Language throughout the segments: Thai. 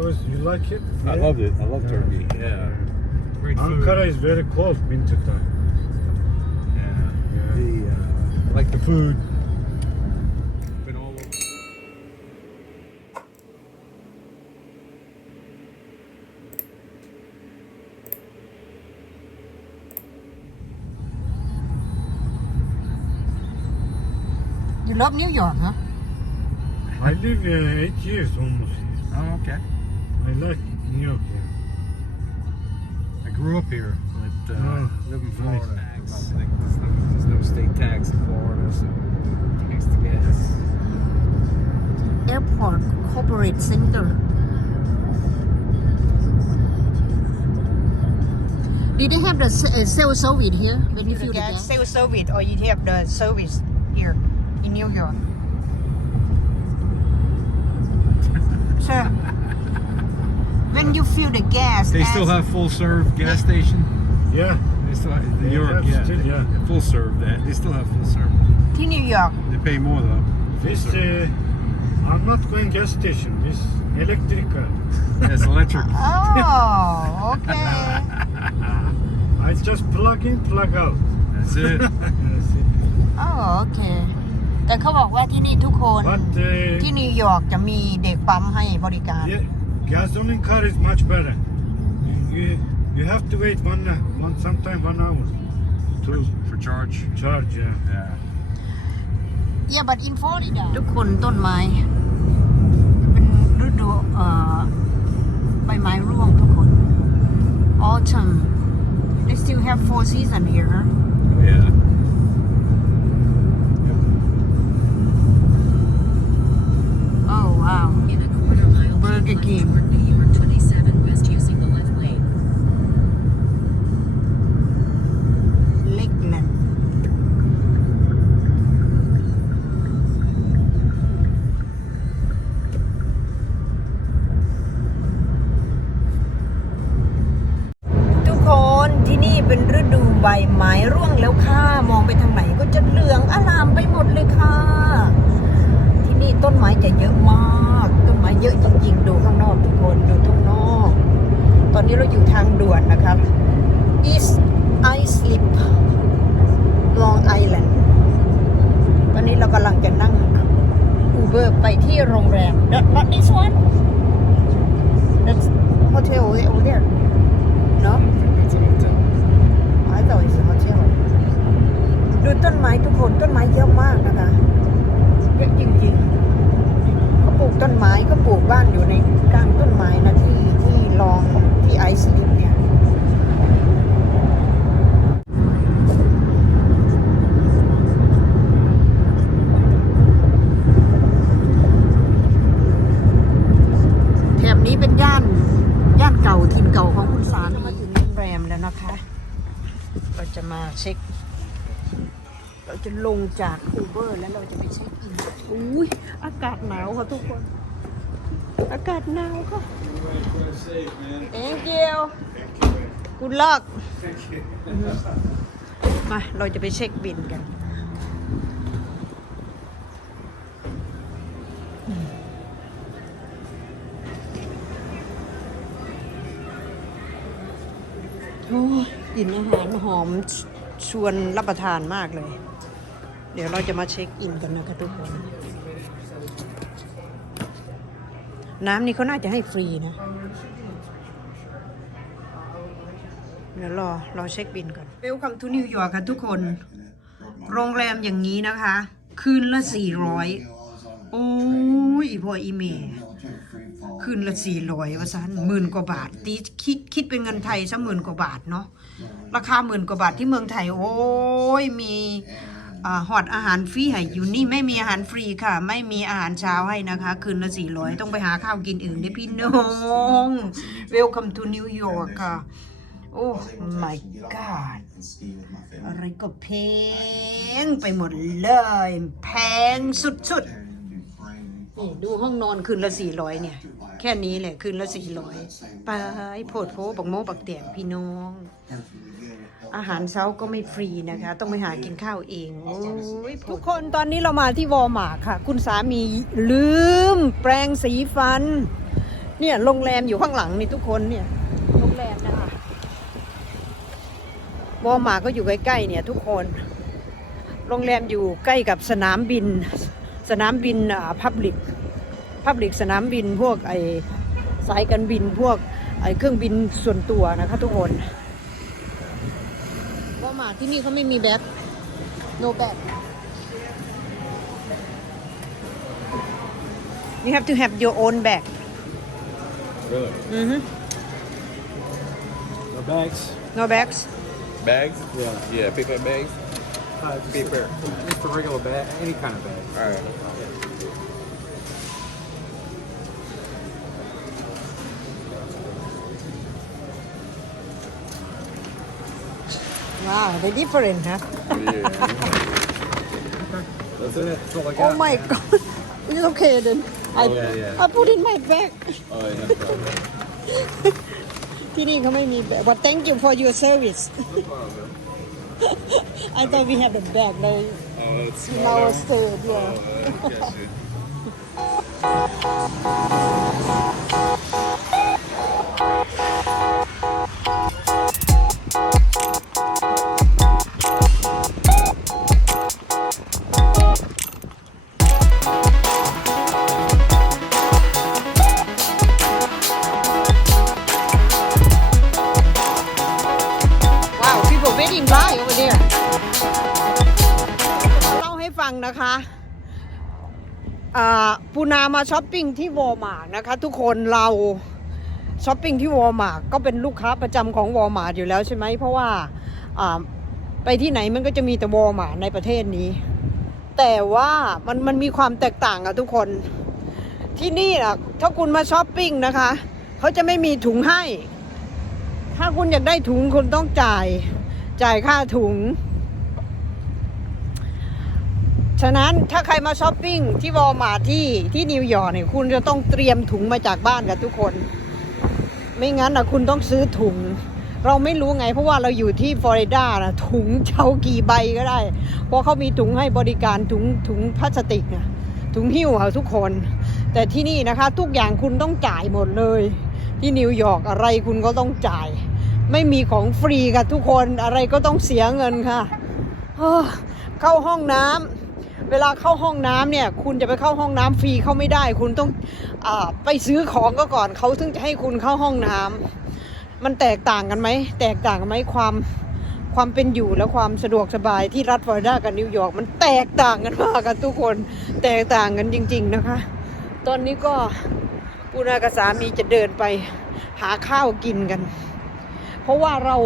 How was you like it? I love loved it. I love Yeah. Turkey. Yeah. Great food. Ankara is very close winter time. Yeah. Yeah. The, uh, I like the food. You love New York, huh? I live uh, eight years almost. Oh, okay. I like New York. Yeah. I grew up here, but uh, Oh, live in nice. Florida. There's no, there's, no, there's no state tax in Florida, so thanks to gas. Airport Corporate Center Did they have the s- uh, cell service here when you fill the gas? Sales service or you have the service here in New York. Sir, when you fill the gas, They still as- have full serve gas station. Yeah. They still have, They New York, have yeah, still, they- yeah. full serve. That they still have full serve. to New York. They pay more though. Full This serve. uh, I'm not going gas station. This electric car. It's electric. Oh, okay. I just plug in, plug out. That's it. That's it. อ๋อโอเค แต่เขาบอกว่าที่นี่ทุกคน But uh, ที่นิวยอร์กจะมีเด็กปั๊มให้บริการ yeah, gasoline car is much better. You, you have to wait one, uh, one sometime one hour for, to for charge. charge. Yeah. Yeah. Yeah but in Florida ทุกคนต้นไม้ กำลังจะนั่ง Uber ไปที่โรงแรม Not not this one That's hotel over there No It's an hotel. I thought it's a hotel ดูต้นไม้ทุกคนต้นไม้เยอะมากนะคะเยอะจริงๆเขาปลูกต้นไม้ก็ปลูกบ้านอยู่ในกลางต้นไม้นะที่ที่ลองที่ไอซ์ลิปเนี่ย แถบนี้เป็นย่าน ย่านเก่าถิ่นเก่าของคุณสารมาถึงโรงแรมแล้วนะคะ เราจะมาเช็ค เราจะ ลงจากอูเบอร์แล้วเราจะไปเช็คอินอุ้ยอากาศหนาวค่ะทุกคน อากาศหนาวค่ะ Thank you Good luck มาเราจะไปเช็คบินกัน โอ้ยกลิ่นอาหารหอมชชวนรับประทานมากเลย เดี๋ยวเราจะมาเช็คอินกันนะคะทุกคน น้ำนี่เขาน่าจะให้ฟรีนะ เดี๋ยวรอรอเช็คบินก่อน Welcome to New York ค่ะทุกคน โรงแรมอย่างนี้นะคะ คืนละ400โอ้ยอีพออีเมคืนละ400ว่าซันหมื่นกว่าบาทตีคิดคิดเป็นเงินไทยซะหมื่นกว่าบาทเนาะราคาหมื่นกว่าบาทที่เมืองไทย โอ้ยมีอ่า หอดอาหารฟรีให้อยู่นี่ไม่มีอาหารฟรีค่ะ ไม่มีอาหารเช้าให้นะคะ คืนละ400ต้องไปหาข้าวกินอื่นเด้อพี่น้อง Welcome to New York ค่ะ โอ้ my god อะไรก็แพงไปหมดเลย แพงสุดๆนี่ดูห้องนอนคืนละสี่ร้อยเนี่ย แค่นี้แหละคืนละสี่ร้อยไปโพดโพบักโมบักแตกพี่น้อง อาหารเช้าก็ไม่ฟรีนะคะ ต้องไปหากินข้าวเองโอ้ยทุกคนตอนนี้เรามาที่วอลมาร์ทค่ะ คุณสามีลืม แปรงสีฟัน เนี่ยโรงแรมอยู่ข้างหลังนี่ทุกคนเนี่ยโรงแรมนะคะวอลมาร์ทก็อยู่ใกล้ๆเนี่ยทุกคน โรงแรมอยู่ใกล้กับสนามบิน สนามบินอ่าพับลิกพับลิกสนามบินพวกไอสายการบินพวกไอเครื่องบินส่วนตัวนะคะทุกคนวอลมาร์ ทที่นี่เขาไม่มีแบ็ค no bag you have to have your own bag Really? อือฮึ No bags? no bags Bags? Yeah. Yeah, paper bags. Uh, just Paper. A, just a regular bag, any kind of bag. All right. wow they different ฮะ Yeah. That's it. That's all I got. oh my god it's okay then I Oh, yeah, yeah. I put in my bag Oh, yeah, no problem. ที่นี่เขาไม่มี bag but thank you for your service No problem. I thought we have the bag there Oh, it's in our smaller. stay yeah Oh, I get you. ปูนามาช้อปปิ้งที่วอลมาร์นะคะ ทุกคนเราช้อปปิ้งที่วอลมาร์ก็เป็นลูกค้าประจำของวอลมาร์อยู่แล้วใช่ไหมเพราะว่าไปที่ไหนมันก็จะมีแต่วอลมาร์ในประเทศนี้ แต่ว่ามันมันมีความแตกต่างอะทุกคนที่นี่อะถ้าคุณมาช้อปปิ้งนะคะเขาจะไม่มีถุงให้ ถ้าคุณอยากได้ถุงคุณต้องจ่ายจ่ายค่าถุง ฉะนั้นถ้าใครมาช้อปปิ้งที่วอลมาที่ที่นิวยอร์กเนี่ยคุณจะต้องเตรียมถุงมาจากบ้านกับทุกคน ไม่งั้นนะคุณต้องซื้อถุง เราไม่รู้ไงเพราะว่าเราอยู่ที่ฟลอริดานะถุงเช่ากี่ใบก็ได้ เพราะเขามีถุงให้บริการถุงถุงพลาสติกนะถุงหิ้วค่ะทุกคน แต่ที่นี่นะคะ ทุกอย่างคุณต้องจ่ายหมดเลย ที่นิวยอร์กอะไรคุณก็ต้องจ่าย ไม่มีของฟรีค่ะทุกคนอะไรก็ต้องเสียเงินค่ะเอ้อเข้าห้องน้ำ เวลาเข้าห้องน้ำเนี่ย คุณจะไปเข้าห้องน้ำฟรีเข้าไม่ได้ คุณต้องอไปซื้อของก็ก่อนเขาถึงจะให้คุณเข้าห้องน้ำมันแตกต่างกันไหมแตกต่างกันไหมความความเป็นอยู่และความสะดวกสบายที่รัฐฟลอริดากับนิวยอร์กมันแตกต่างกันมากกันทุกคนแตกต่างกันจริง ๆนะคะ ตอนนี้ก็ปูนากสามีจะเดินไปหาข้าวกินกัน เพราะว่าเรา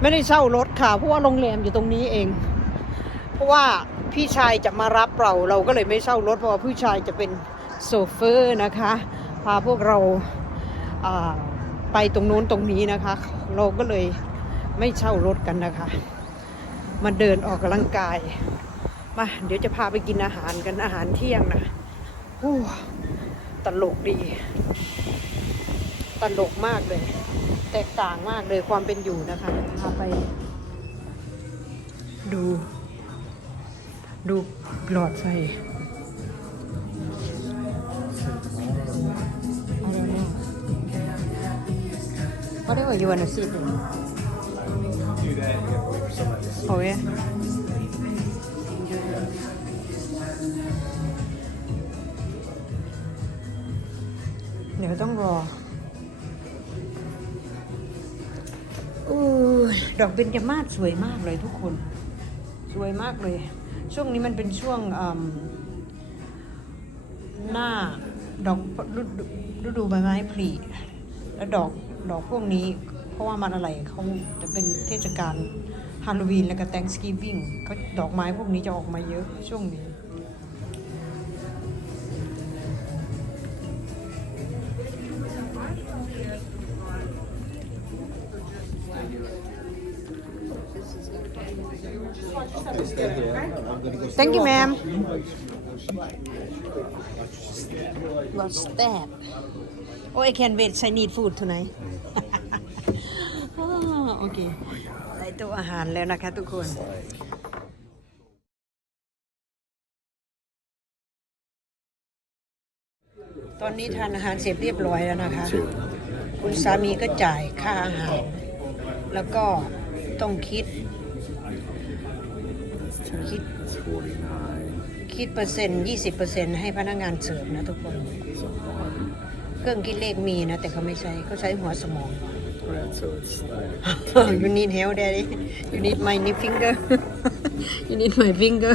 ไม่ได้เช่ารถค่ะ เพราะว่าโรงแรมอยู่ตรงนี้เอง เพราะว่า พี่ชายจะมารับเราเราก็เลยไม่เช่ารถเพราะว่าพี่ชายจะเป็นโซเฟอร์นะคะ พาพวกเราไปตรงนู้นตรงนี้นะคะ เราก็เลยไม่เช่ารถกันนะคะ มาเดินออกกำลังกายมาเดี๋ยวจะพาไปกินอาหารกันอาหารเที่ยงนะโอ้ตลกดี ตลกมากเลย แตกต่างมากเลยความเป็นอยู่นะคะพาไป ดูหลอดไฟ I don't know. Whatever you wanna see. then. Do that, you gotta wait for somebody to see. Oh yeah. Ủa เดี๋ยวต้องรออู้ยดอกเบญจมาศสวยมากเลยทุกคน สวยมากเลย ช่วงนี้มันเป็นช่วงหน้าดอกฤดูฤดูใบไม้ผลิและดอกดอกพวกนี้ เพราะว่ามันอะไรเขาจะเป็นเทศกาลฮาโลวีนและก็แตงสกีวิ่งเขาดอกไม้พวกนี้จะออกมาเยอะช่วงนี้ Thank you, ma'am. What's that? Oh, I can wait. I need food tonight. โอเคได้ตัวอาหารแล้วนะคะทุกคนตตอนนี้ทานอาหารเสร็จเรียบร้อยแล้วนะคะ Two. คุณสามีก็จ่ายค่าอาหาร แล้วก็ต้องคิด That's ten. Keep- That's forty-nine. คิดเปอร์เซ็นต์ยี่สิบเปอร์เซ็นต์ให้พนักงานเสิร์ฟนะทุกคน So one. เครื่องคิดเลขมีนะ แต่เขาไม่ใช้เขาใช้หัวสมอง Right. So it's like you need help daddy you need my new finger you need my finger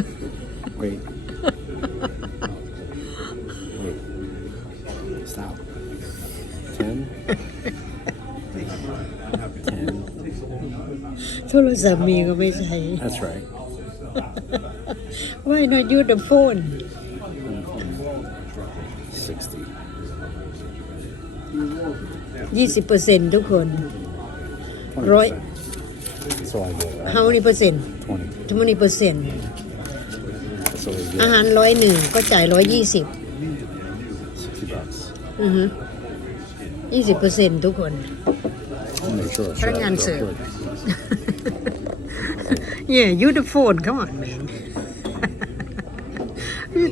wait. wait. Stop. Ten. Ten. โทรศัพท์มีก็ไม่ใช้ That's right. Why not use the phone Sixty. ยี่สิบเปอร์เซ็นต์ทุกคน Twenty Right. percent. So I get that. how many percent Twenty. 20เปอร์เซ็นต์ So we อา get หารร้อยหนึ่งก็จ่ายร้อยยี่สิบ sixty bucks. อือฮึยี่สิบเปอร์เซ็นต์ทุกคน I'll make sure. I Put it shut on, it sir. real quick. Yeah use the phone come on man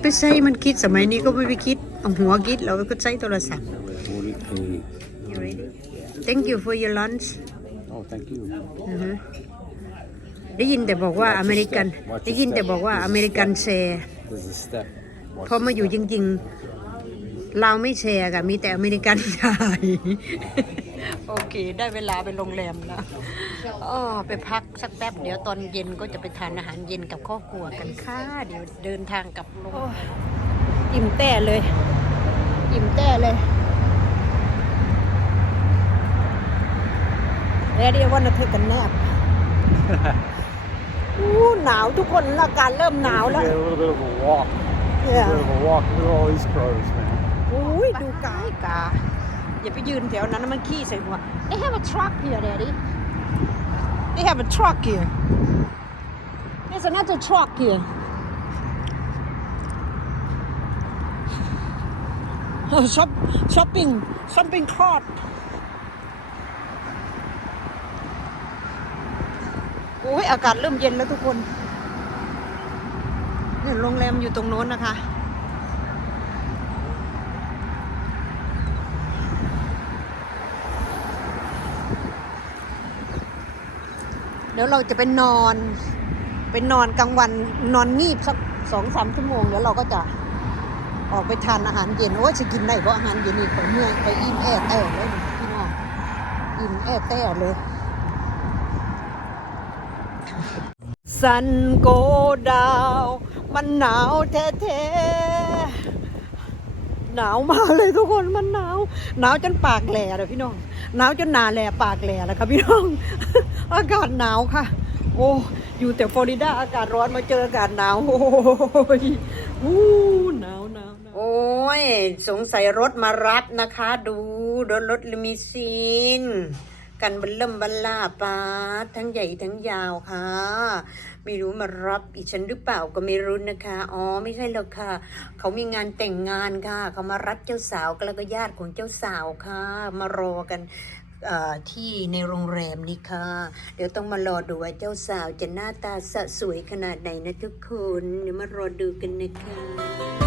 ไปใช้มันคิดสมัยนี้ก็ไม่ไปคิดเอาหัวคิดเราก็ใช้โทรศัพท์ Forty-eight. you ready thank you for your lunch Oh, thank you. อือฮึได้ยินแต่บอกว่าอเมริกันได้ยินแต่บอกว่าอเมริกันแชร์ There's a step. Watch พอ the มาอยู่ step. จริงๆ เราไม่แชร์กันมีแต่อเมริกันจ่าย โอเค ได้เวลาไปโรงแรมแล้วอ๋อไปพักสักแป๊บ เดี๋ยวตอนเย็นก็จะไปทานอาหารเย็นกับครอบครัวกันค่ะ เดี๋ยวเดินทางกลับโรงอิ่มแต่เลย อิ่มแต่เลย แล้วเดี๋ยววันนี้เธอกันแนบอู้หนาวทุกคนอากาศเริ่มหนาวแล้ว a little bit of a walk. Yeah. of a walk. Look at all these crows, man. อุ้ยดูกายกา อย่าไปยืนแถวนั้นนะมันขี้ใส่หัว They have a truck here daddy They have a truck here There's another truck here Oh, shop shopping shopping cart โอ้ยอากาศเริ่มเย็นแล้วทุกคนเนี่ยโรงแรมอยู่ตรงโน้นนะคะ ดี๋ยวเราจะไปนอนไปนอนกลางวันนอนงีบสักสองสามชั่วโมงแล้วเราก็จะออกไปทานอาหารเย็นโอ้ยจะกินได้เพราะอาหารเย็นนี่ของเมืองไปอิ่มแอดแอดเลยพี่น้องอิ่มแอดแต้เลยสันโกดาว มันหนาวแท้ๆหนาวมากเลยทุกคนมันหนาว หนาวจนปากแหล่เลยพี่น้องหนาวจนหนาแหล่ปากแหล่แล้วค่ะพี่น้อง อากาศหนาวค่ะ โอ้อยู่แต่ฟลอริดาอากาศร้อนมาเจออากาศหนาวโอ้ยอู้หนาวหนาวโอ้ยสงสัยรถมารับนะคะ ดูรถรถลิมิซีนกันบันเริ่มบันลาปาทั้งใหญ่ทั้งยาวค่ะ ไม่รู้มารับอีฉันหรือเปล่าก็ไม่รู้นะคะ อ๋อไม่ใช่หรอกค่ะ เขามีงานแต่งงานค่ะ เขามารับเจ้าสาวแล้วก็ญาติของเจ้าสาวค่ะ มารอกัน ที่ในโรงแรมนี่ค่ะ เดี๋ยวต้องมารอดูว่าเจ้าสาวจะหน้าตาสะสวยขนาดไหนนะทุกคน เดี๋ยวมารอดูกันนะคะ